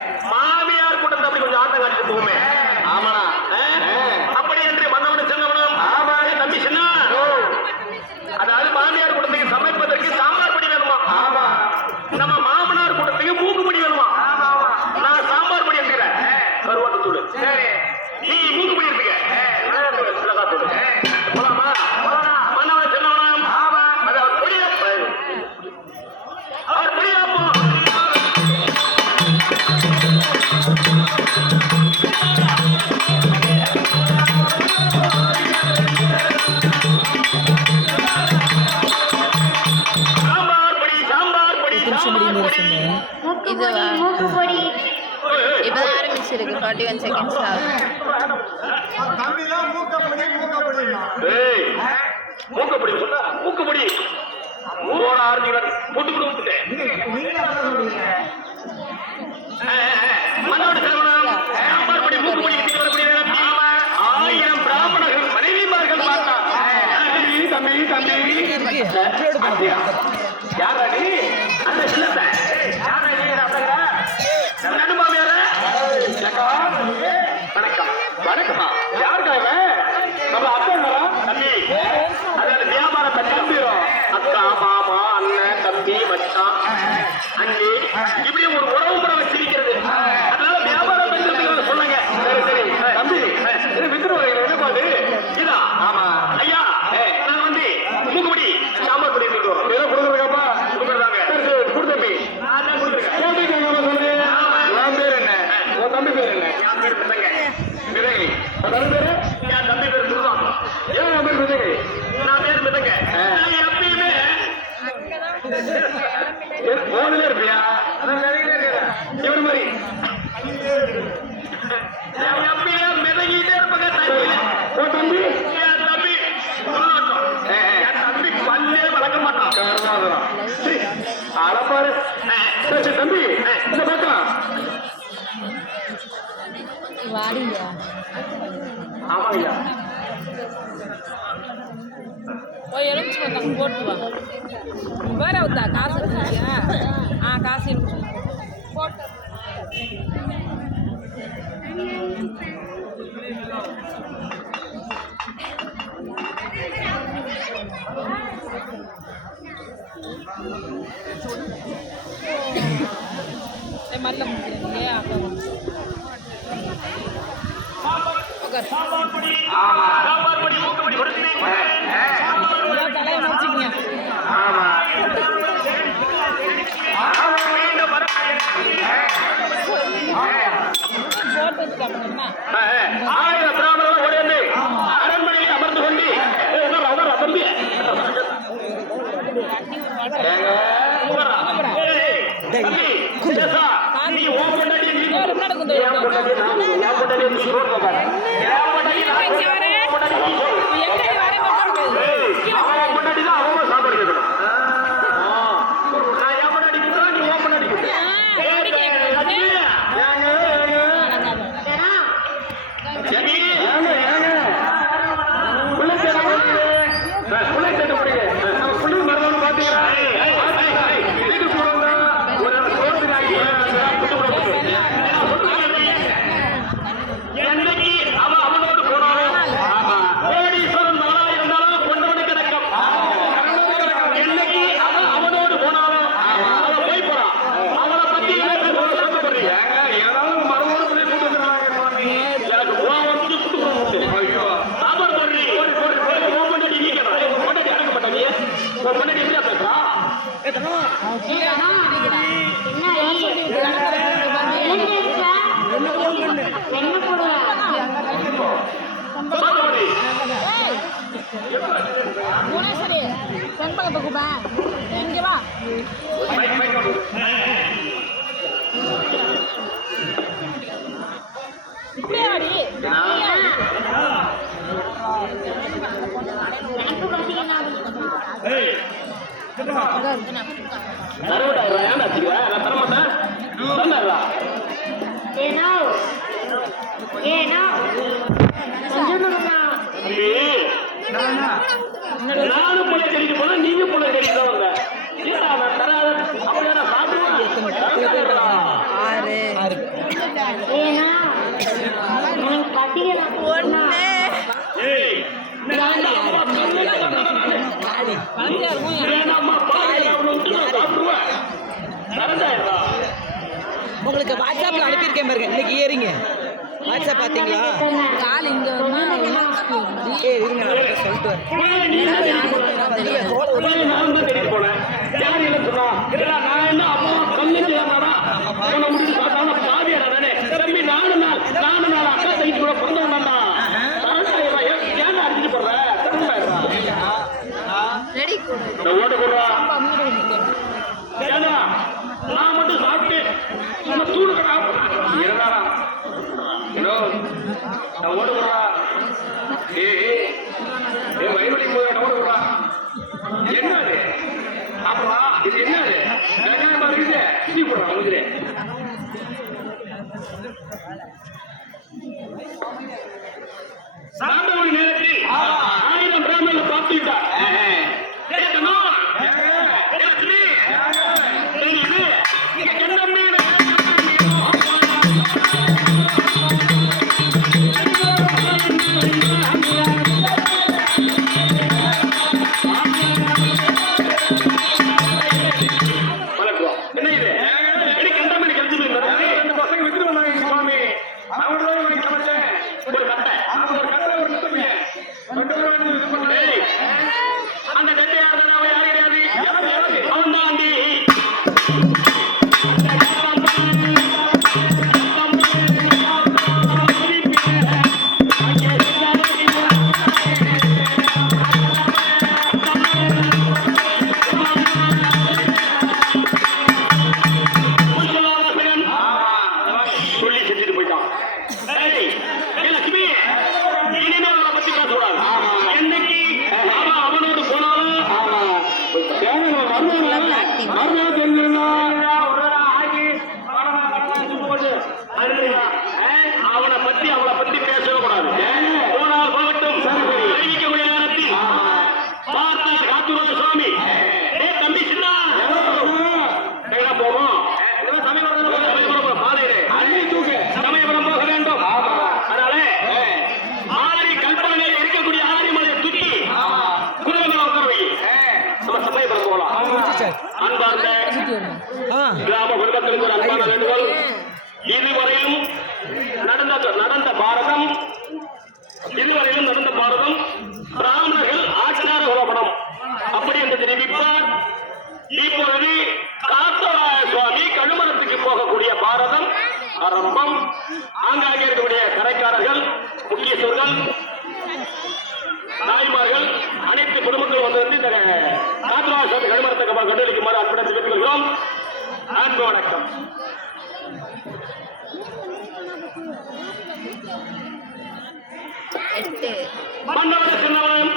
மாமியார் கூட்டத்தை அப்படி கொஞ்சம் ஆட்டம் காட்டிட்டு போகுமே. ஆமாடா. அப்படி என்று வந்தவனு சொன்னவனும் ஆமா தம்பி சின்ன அதாவது மாமியார் கூட்டத்துக்கு சமைப்பதற்கு சாம்பார் பொடி வேணுமா? ஆமா. நம்ம மாமனார் கூட்டத்துக்கு மூக்கு பொடி வேணுமா? ஆமா. நான் சாம்பார் பொடி எடுத்துக்கிறேன். கருவாட்டு தூள். சரி. நீ மூக்கு பொடி எடுத்துக்க. மிளகாய் தூள். போலாமா? மன்னவன் சொன்னவனும் ஆமா. அதாவது பொடியாப்பா. அவர் பொடியாப்பா. இப்பதான் ஆரம்பிச்சிருக்கு 41 செகண்ட்ஸ் மூக்கப்படி சொன்னா மூக்கப்படி மூணு ஆரம்பிக்கிறாங்க போட்டு கூட விட்டுட்டேன். மனோட செலவனம் சாம்பார் படி மூக்குப்படி ஆயிரம் பிராமணர்கள் மனைவிமார்கள் பார்த்தா தம்பி தம்பி யாரா நீ அந்த சின்னத்தை யாரா நீ வணக்கம் வணக்கமா யாருக்கா நம்ம அப்பா தம்பி அதாவது வியாபார தம்பிரும் அக்கா மாமா அண்ணன் தம்பி மச்சான் அண்ணி இப்படி ஒரு உறவு முறை வச்சிருக்கிறது. அதனால வியாபாரம் பண்றதுக்கு சொல்லுங்க. சரி சரி தம்பி வித்துருவாங்க என்ன பாது இதா ஆமா ஐயா நான் வந்து மூக்குப்படி சாம்பார் பொடி கொடுக்குறதுக்காப்பா கொடுக்குறாங்க. சரி சரி கொடுத்தம்பி என் பேர் என்ன உன் தம்பி பேர் என்ன? என் பேர் பிதங்க பிதங்கை. தம்பி பேரு என் தம்பி பேர் துருதான். ஏன் என் பேர் பிதங்கை? நான் பேர் பிதங்க. எப்பயுமே போனே இருப்பியா இவரு மாதிரி எப்பயே மிதங்கிட்டே இருப்பாங்க. தம்பி என் தம்பி என் தம்பி பல்லே வளர்க்க மாட்டான். அழப்பாரு தம்பி இந்த பார்க்கலாம். ஆமாங்கய்யா போட்டு வேற வந்தா காசு காசு போட்டு மல்ல முடியலையே தலையை முடிச்சுங்க. ஆயிரம் பிராமணர்கள் உடையது அரண்மனையில் அமர்ந்து கொண்டு தம்பி நீ ஓம் கொண்டாடி கொண்டாடிதான் அவங்க சாப்பாடு கேட்கணும். நான் ஏன் கொண்டாடி நீ ஓம் கொண்டாடி அவனோடு போனாலும் கோடீஸ்வரன் நாளா இருந்தாலும் கொண்டவனு கிடக்கும். என்னைக்கு அவன் அவனோடு போனாலும் அவன் போய் போறான். அவனை பத்தி ஏதாவது மறுபடியும் எனக்கு வந்து சாப்பாடு போடுறீ கொண்டாடி நீக்கணும் கொண்டாடி அடக்கப்பட்டவங்க கொண்டாடி எப்படியா பேசுறான்? புவனேஸ்வரி செண்பகத்தை கூப்ப இங்க வா. இப்படியே வாடி நானும் பிள்ளை தெரிஞ்சு போனா நீங்க பிள்ளை தெரிஞ்சு வந்த ஆறு ஒன்று ஏய், நான் அம்மா கண்ணுல வளர்த்தியா இருக்கும் வேணாம்மா, பாருங்க, அவனை விட்டு நான் சாப்பிடுவேன். தரேன்டா. உங்களுக்கு வாட்ஸ்அப்ல அனுப்பியிருக்கேன் பாருங்க, இன்னைக்கு ஏறிங்க வாட்ஸ்அப் பார்த்தீங்களா? கால் இங்க ஏய் இருங்க, நான் சொல்லிட்டு வரேன். நான் தான் தேடிட்டு போனேன். யார் என்ன சொன்னா? இல்லடா, நான் என்ன அம்மா கண்ணுக்கு ஏறினாடா? உன்னை முடிச்சு பார்த்தாலும் பாவியாடா நானே. தம்பி, நாலு நாள் அக்கா தங்கச்சி கூட பிறந்தவன்டா. தரேன்டா, ஏன்டா அடிச்சுட்டு போடுற? தரேன்டா. ரெடி கூட இந்த ஓட்டு போடுறா. ஏண்டா, நான் மட்டும் சாப்பிட்டு நம்ம தூணு கடா இருந்தாரா? நான் ஓட்டு போடுறா. வயல்வெளி போய் ஓட்டு போடுறா. என்னது அப்பா, இது என்னது வெங்காயமா இருக்குது? சுத்தி போடுறா முடிஞ்சு. சாந்தமணி நேரத்தில் 1000 பிராமணர்கள் பார்த்துவிட்டார். என்ன இது? கண்டமணி கழிச்சு ரெண்டு பசங்க வித்துட்டு வந்தாங்க சுவாமி. அவங்களோட சமைச்சேன் ஒரு கட்டை, ஒரு கட்டை, ஒரு முட்டை. ஏய், அந்த கட்டை யாரு? அவன் யாரு கிடையாது. அவன் தாண்டி சொல்லி செஞ்சுட்டு போயிட்டான். ஏய், லட்சுமி, இனிமே அவனை பத்தி பேசக்கூடாது. என்னைக்கு அவன் அவனோடு போனாலும் மறுநாள் தெரிஞ்சிருந்தா அவனை பத்தி அவளை பத்தி பேசவே கூடாது. போனால் போகட்டும். அறிவிக்கக்கூடிய நேரத்தில் பார்த்து காத்துருவ சுவாமி. தம்பி சின்ன எங்க போவோம்? சமயபுரம் பாதையிலே சமயபுரம் போக வேண்டும். அதனால ஆரி கல்பனையில் இருக்கக்கூடிய ஆரிமலை துக்கி குடும்பம் உட்கார வை. நம்ம சமயபுரம் போகலாம். அன்பார்ந்த கிராம குடும்பத்திற்கு ஒரு அன்பான வேண்டுகோள். இதுவரையிலும் நடந்த பாரதம் பிராமணர்கள் ஆச்சார குலப்படம் அப்படி என்று தெரிவிப்பார். இப்பொழுது காத்தவராய சுவாமி கழுமரத்துக்கு போகக்கூடிய பாரதம் ஆரம்பம். ஆங்காங்கே இருக்கக்கூடிய கரைக்காரர்கள், முக்கியஸ்தர்கள், தாய்மார்கள், அனைத்து குடும்பங்களும் வந்து இந்த காத்தவராய சுவாமி கழுமரத்துக்கு கண்டளிக்குமாறு அன்புடன் தெரிவித்துக் அன்பு வணக்கம். எட்டு மண்டபம் சின்னவன்